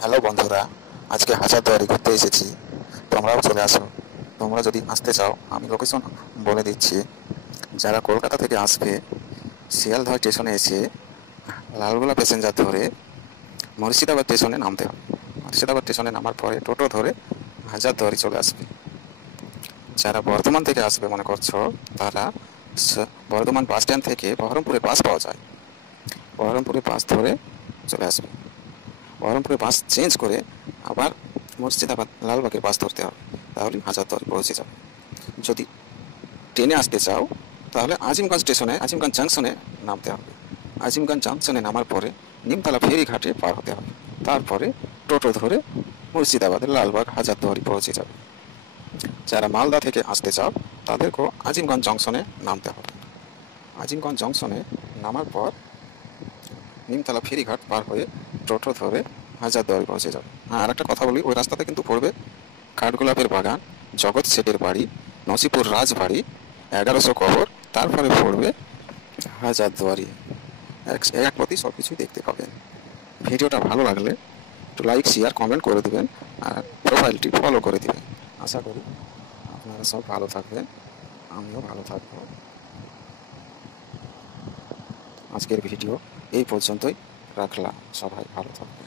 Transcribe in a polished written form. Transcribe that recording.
Hello বন্ধুরা, আজকে হাজারদুয়ারি ঘুরতে এসেছি। তোমরাও চলে আসো। তোমরা যদি আসতে চাও আমি লোকেশন বলে দিচ্ছি। যারা কলকাতা থেকে আসবে শিয়ালদহ স্টেশনে এসে লালগোলা প্যাসেঞ্জার ধরে মুর্শিদাবাদ স্টেশনে নামতে হবে। মুর্শিদাবাদ স্টেশনে নামার পরে টোটো ধরে হাজারদুয়ারি চলে আসবে। যারা বর্ধমান থেকে আসবে মনে করছো তারা বর্ধমান বাস স্ট্যান্ড থেকে বহরমপুরের বাস পাওয়া যায়, বহরমপুরের বাস ধরে চলে আসবে। বহরমপুরে বাস চেঞ্জ করে আবার মুর্শিদাবাদ লালবাগের বাস ধরতে হবে, তাহলে হাজারদুয়ারি পৌঁছে যাবে। যদি ট্রেনে আসতে চাও তাহলে আজিমগঞ্জ স্টেশনে আজিমগঞ্জ জাংশনে নামতে হবে। আজিমগঞ্জ জাংশনে নামার পরে নিমতলা ফেরিঘাটে পার হতে হবে, তারপরে টোটো ধরে মুর্শিদাবাদের লালবাগ হাজারদুয়ারি পৌঁছে যাবে। যারা মালদা থেকে আসতে চাও তাদেরকেও আজিমগঞ্জ জংশনে নামতে হবে। আজিমগঞ্জ জংশনে নামার পর নিমতলা ফেরিঘাট পার হয়ে টোটো ধরে হাজারদুয়ারি পৌঁছে যাবে। আর একটা কথা বলি, ওই রাস্তাতে কিন্তু পড়বে কাঠগোলাপের বাগান, জগৎ শেঠের বাড়ি, নসিপুর রাজবাড়ি, 1100 কবর, তারপরে পড়বে হাজারদুয়ারি। এক প্রতি সব কিছুই দেখতে পাবেন। ভিডিওটা ভালো লাগলে একটু লাইক শেয়ার কমেন্ট করে দেবেন আর প্রোফাইলটি ফলো করে দেবেন। আশা করি আপনারা সব ভালো থাকবেন, আমিও ভালো থাকবো। আজকের ভিডিও এই পর্যন্তই রাখলাম। সবাই ভালো থাকবেন।